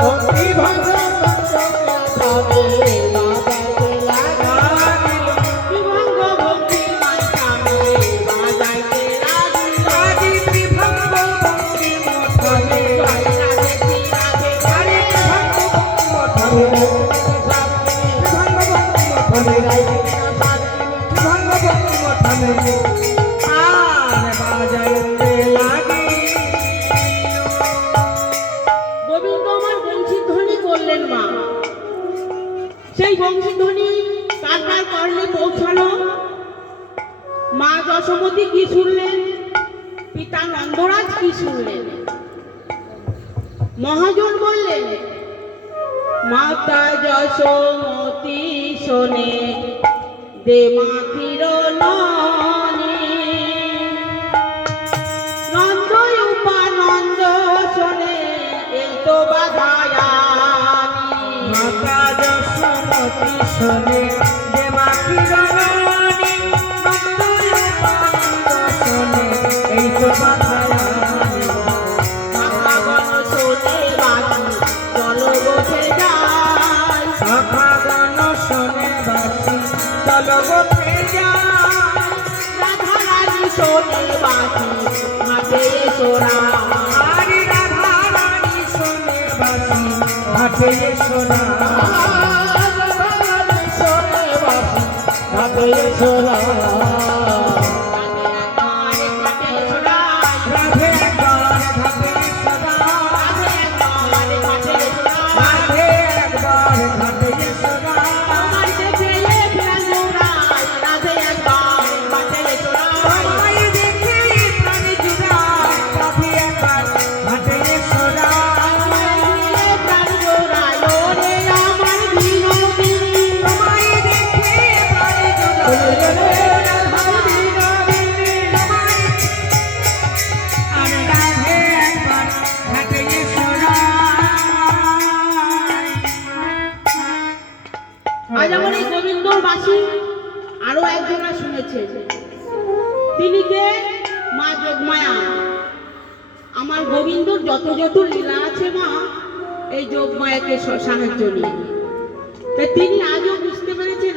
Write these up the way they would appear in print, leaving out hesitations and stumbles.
ভক্তি ভঙ্গ সেই বংশীধ্বনি কার কার কর্ণে পৌঁছালো। মা যশোমতী কি শুনলেন, পিতা নন্দরাজ কি শুনলেন। মহাজন বললেন, মাতা যশোমতী শোনে দে মাতৃর ননে, নন্দ উপানন্দ শোনে এই তো বাধায়ানি। মাতা যশোমতী শোনে দে মাতৃর ননে, নন্দ উপানন্দ শোনে এই তো বাধায়ানি। শাখাগণ শোনে বাজি চলো গোঠে যায়, শাখাগণ শোনে বাজি চলো গোঠে যায়। রাধা রানী শোনে বাজি ঘাটে এসো রায়, রাধা রানী শোনে বাজি ঘাটে এসো আজ আমার এই গোবিন্দবাসী আরো একজনা শুনেছে। তিনি কে? মা যোগমায়া। আমার গোবিন্দর যত যত লীলা আছে মা, এই যোগমায়াকে সাহায্য নিয়ে। তাই তিনি আজও বুঝতে পেরেছেন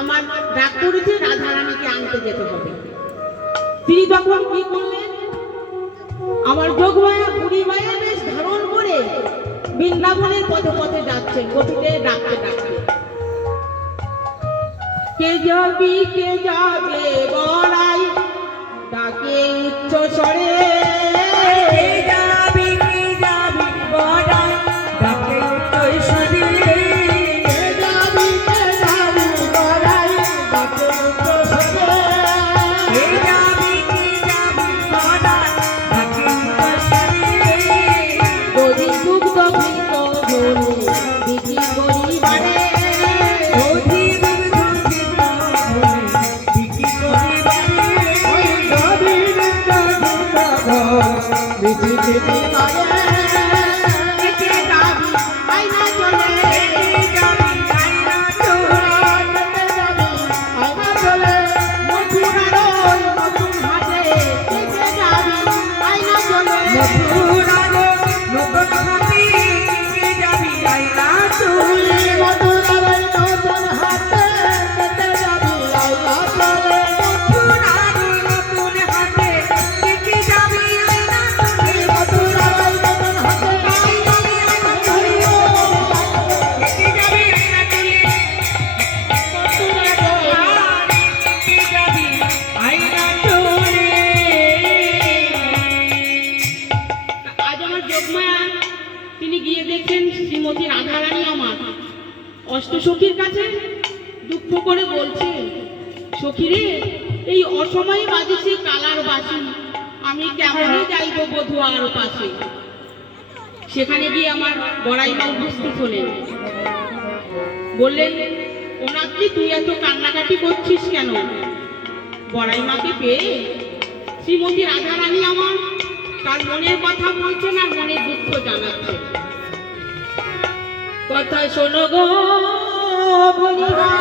আমার ডাক করেছে রাধারানীকে আনতে যেতে হবে। তিনি তখন কি করলেন, আমার যোগমায়া বুড়ি মায়ের বেশ ধারণ করে বৃন্দাবনের পথে পথে যাচ্ছেন, গোপীদের ডাকতে ডাকতে। কে যাবে বলাই ডাকে উচ্চ স্বরে, কে যাবি বড়াই ডাকে উচ্চ স্বরে। কে যাবি বড়াই ডাকে উচ্চ স্বরে। কে যাবি বড়াই ডাকে উচ্চ স্বরে। দধি দুগ্ধ ঘৃত ধনে বিধি করিবারে, দধি দুগ্ধ ঘৃত ধনে বিধি করিবারে। ওই দধি দুগ্ধ ঘৃত ধনে বিধি করিবারে। একে যাবি আইনা চলে, মথুরার ওই নতুন হাটে। একে যাবি আইনা চলে, আজ আমার যোগমায়া তিনি গিয়ে দেখেন শ্রীমতী রাধারানী আমার অষ্টসখীর কাছে দুঃখ করে বলছে, সখীরে এই অসময়ে বাজে সেই কালার বাসি, আমি কেমনই যাইব বধুয়ার পাশে। সেখানে গিয়ে আমার বড়াই মা উপস্থিত হলেন, বললেন, ওনাকে তুই এত কান্নাকাটি করছিস কেন? বড়াই মাকে পেয়ে শ্রীমতী রাধারানী আমার তার মনের কথা বলছেন আর মনের দুঃখ জানাচ্ছে। কথা শোনো গো বলিবা,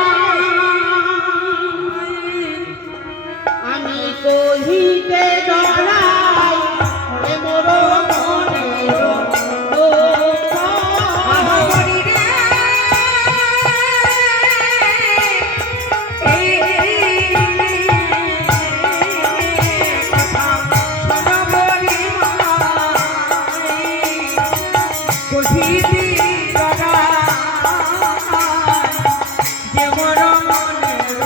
আমি কহিতে ডরাই এ মোর মনের দুঃখ। কহিবি দাদা যে মোর মনের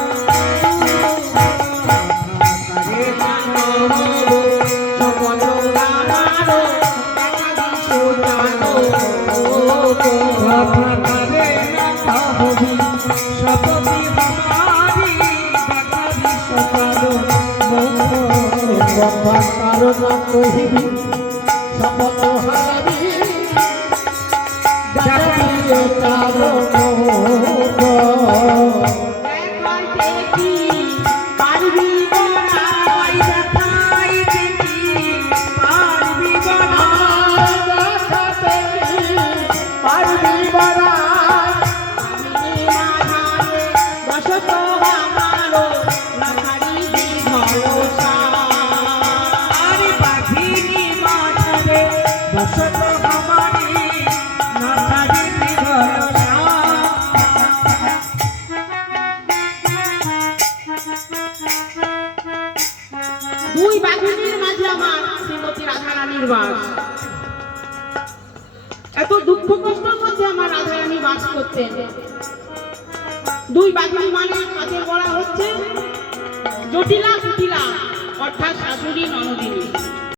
আকারে জানো সকল আমারও দেখা দিছো জানো আকারে না পাবি সপতি আমারি দেখাবি সকালো কারো না কহিবি শপথ হারাবি জানিও কারো দেখাই দেখি পারবি বড়াই দেখাই দেখি পারবি বড় পারবি বড়াই আমি মাঝারে বসত আমারও রাখারি ভরসা আরে বাঘিনী মাঝারে বসত আমারি না ছাড়িবি ভরসা দুই বাঘিনীর মাঝে আমার শ্রীমতী রাধারানীর বাস। এত দুঃখ কষ্টের মধ্যে আমার রাধারানী বাস করতেন। দুই বাঘিনী মানে কাজের বলা হচ্ছে জটিলা কুটিলা অর্থাৎ শাশুড়ি ননদিনী।